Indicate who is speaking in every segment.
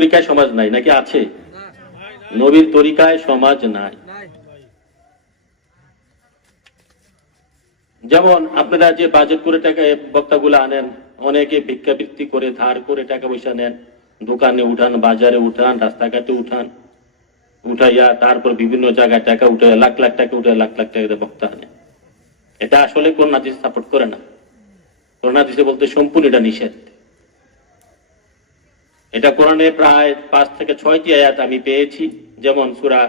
Speaker 1: তরিকায় সমাজ নাই নাকি আছে নবীর তরিকায় সমাজ নাই যেমন আপনারা যে বাজেট করে টাকা বক্তাগুলো আনেন অনেকে ভিক্ষাবৃত্তি করে ধার করে টাকা পয়সা নেন দোকানে উঠান বাজারে উঠান রাস্তাঘাটে উঠান উঠাইয়া তারপর বিভিন্ন জায়গায় টাকা উঠে লাখ লাখ টাকা উঠে লাখ লাখ টাকা বক্তা আনে এটা আসলে কোন নাদিস সাপোর্ট করে না কোন দিছে বলতে সম্পূর্ণ এটা নিষেধ এটা কোরআনে প্রায় পাঁচ থেকে ছয়টি আয়াত আমি পেয়েছি যেমন সুরা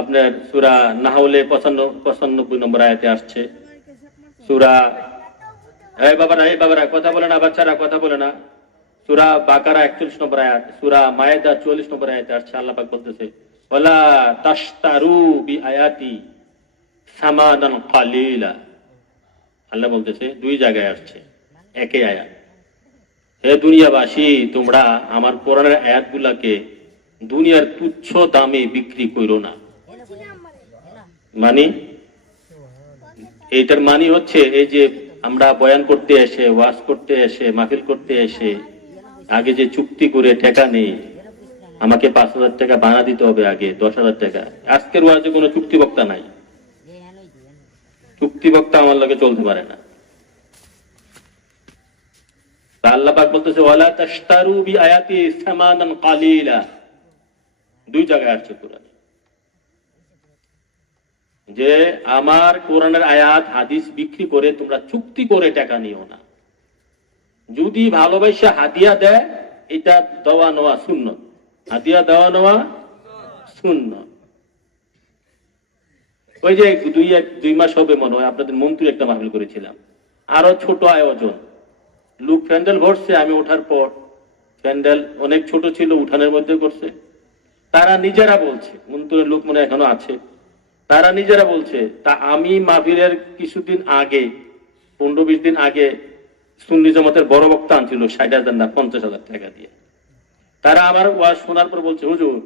Speaker 1: আপনার সুরা নাহলে পঁচান্ন পঁচানব্বই নম্বর আয়াতে আসছে সুরা এই বাবারা এই বাবারা কথা বলে না বাচ্চারা কথা বলে না সুরা বাকারা একচল্লিশ নম্বর আয়াত সুরা মায়েদা চুয়াল্লিশ নম্বর আয়াতে আসছে আল্লাহ বলতেছে ওলা তাস্তারু বি আয়াতি সামাদান কালিলা আল্লাহ বলতেছে দুই জায়গায় আসছে একে আয়াত হে দুনিয়াবাসী তোমরা আমার কোরআনের আয়াতগুলাকে দুনিয়ার তুচ্ছ দামে বিক্রি করো না মানে এইটার মানে হচ্ছে এই যে আমরা বয়ান করতে এসে ওয়াজ করতে এসে মাহফিল করতে এসে আগে যে চুক্তি করে ঠেকা নেই আমাকে পাঁচ হাজার টাকা বানা দিতে হবে আগে দশ হাজার টাকা আজকের ওয়াজে কোনো চুক্তি বক্তা নাই চুক্তি বক্তা আমার লাগে চলতে পারে না বলতেছে দুই জায়গায় আসছে কোরআন যে আমার কোরআনের আয়াত হাদিস বিক্রি করে তোমরা চুক্তি করে টাকা নিও না যদি ভালোবাসে হাদিয়া দেয় এটা দেওয়া নেওয়া শূন্য হাদিয়া দেওয়া নেওয়া শূন্য ওই যে দুই এক দুই মাস হবে মনে হয় আপনাদের মন্ত্রী একটা মাহফিল করেছিলাম আরো ছোট আয়োজন লুক প্যান্ডেল ভরছে আমি ওঠার পর প্যান্ডেল অনেক ছোট ছিল উঠানের মধ্যে করছে তারা নিজেরা বলছে মন্তুরের লোক মনে এখনো আছে তারা নিজেরা বলছে তা আমি মাহফিলের কিছুদিন আগে পনেরো বিশ দিন আগে সুন্নি জমাতের বড় বক্তা আনছিল ষাট হাজার না পঞ্চাশ হাজার টাকা দিয়ে তারা আমার ওয়াজ শোনার পর বলছে হুজুর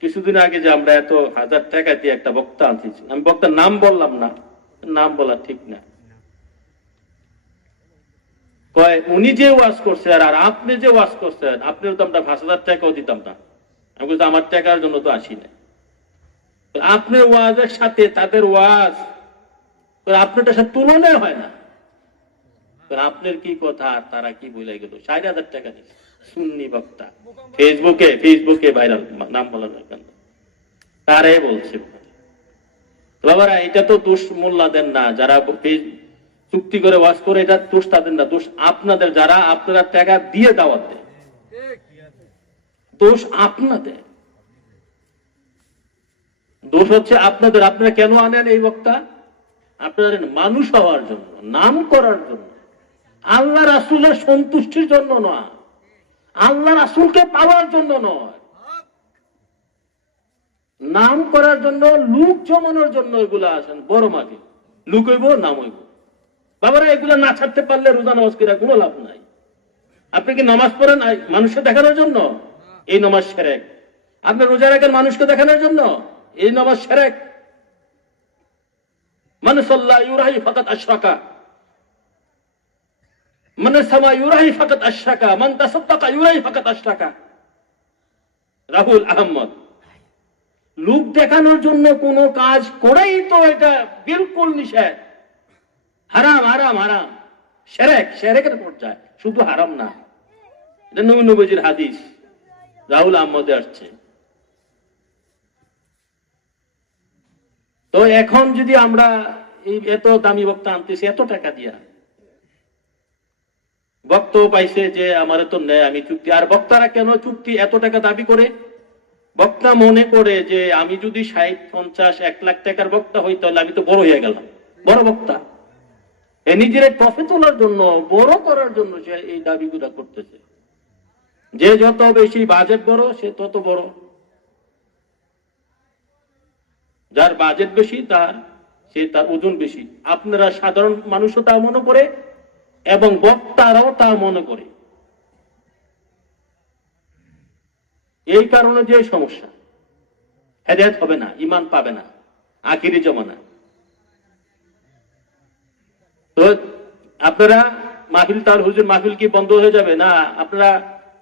Speaker 1: কিছুদিন আগে যে আমরা এত হাজার টাকা দিয়ে একটা বক্তা আনছি আমি বক্তার নাম বললাম না নাম বলা ঠিক না কয় উনি যে ওয়াজ করছে আর আপনি যে ওয়াজ করছেন আপনার তো আমরা পাঁচ হাজার টাকাও দিতাম না আমি বলছি আমার টাকার জন্য তো আসি না আপনার ওয়াজের সাথে তাদের ওয়াজ সাথে তুলনায় হয় না আপনার কি কথা আর তারা কি বলে গেল সাড়ে হাজার টাকা দিচ্ছে সুন্নি বক্তা ফেসবুকে ফেসবুকে ভাইরাল নাম বলা যায় কেন তারাই বলছে বাবারা এটা তো দোষ মোল্লাদের না যারা চুক্তি করে ওয়াজ করে এটা দোষ তাদের না দোষ আপনাদের যারা আপনারা টাকা দিয়ে দাওয়াত দেয় দোষ আপনাদের দোষ হচ্ছে আপনাদের আপনারা কেন আনেন এই বক্তা আপনাদের মানুষ হওয়ার জন্য নাম করার জন্য আল্লাহ রাসুলের সন্তুষ্টির জন্য নয় আল্লাহ রাসুলকে পাওয়ার জন্য নয় নাম করার জন্য লুক জমানোর জন্য এগুলা আসেন বড় মাটি লুকইব নামইবো নাম হইব বাবারা এগুলো না ছাড়তে পারলে রোজা নামাজ করে কোনো লাভ নাই আপনি কি নামাজ পড়েন মানুষকে দেখানোর জন্য এই নামাজ সেরেক আপনি রোজা রাখেন মানুষকে দেখানোর জন্য এই নামাজ সেরেক মানে ইউরাহি মানে মান রাহুল আহম্মদ লোক দেখানোর জন্য কোন কাজ করেই তো এটা বিলকুল নিষেধ হারাম হারাম হারাম সেরেক সেরেকের পর্যায়ে শুধু হারাম না এটা নবী নবীজির হাদিস রাহুল আহমদে আসছে তো এখন যদি আমরা এত দামি বক্তা আনতেছি এত টাকা দিয়া বক্ত পাইছে যে আমার তো নেয় আমি চুক্তি আর বক্তারা কেন চুক্তি এত টাকা দাবি করে বক্তা মনে করে যে আমি যদি ষাট পঞ্চাশ এক লাখ টাকার বক্তা হই তাহলে আমি তো বড় হয়ে গেলাম বড় বক্তা নিজের টফে তোলার জন্য বড় করার জন্য সে এই গুলা করতেছে যে যত বেশি বাজেট বড় সে তত বড় যার বাজেট বেশি তার সে তার ওজন বেশি আপনারা সাধারণ মানুষও তা মনে করে এবং বক্তারাও তা মনে করে এই কারণে যে সমস্যা হেদায়ত হবে না ইমান পাবে না আখিরি জমানা তো আপনারা মাহফিল তার হুজুর মাহফিল কি বন্ধ হয়ে যাবে না আপনারা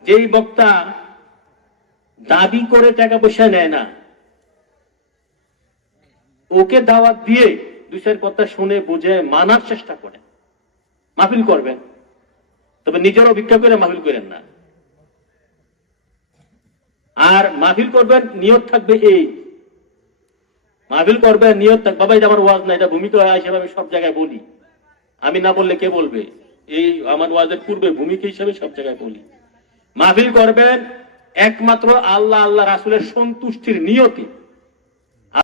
Speaker 1: যেই বক্তা দাবি করে টাকা পয়সা নেয় না ওকে দাওয়াত দিয়ে দুশের কথা শুনে বুঝে মানার চেষ্টা করে মাহফিল করবেন তবে নিজের অভিজ্ঞা করে মাহফিল করেন না আর মাহফিল করবেন নিয়ত থাকবে এই মাহফিল করবেন নিয়ত থাকবে বাবাই আমার ওয়াজ না এটা ভূমিকা আমি সব জায়গায় বলি আমি না বললে কে বলবে এই আমার ওয়াজের পূর্বে ভূমিকা হিসাবে সব জায়গায় বলি মাহফিল করবেন একমাত্র আল্লাহ আল্লাহ রাসুলের সন্তুষ্টির নিয়তি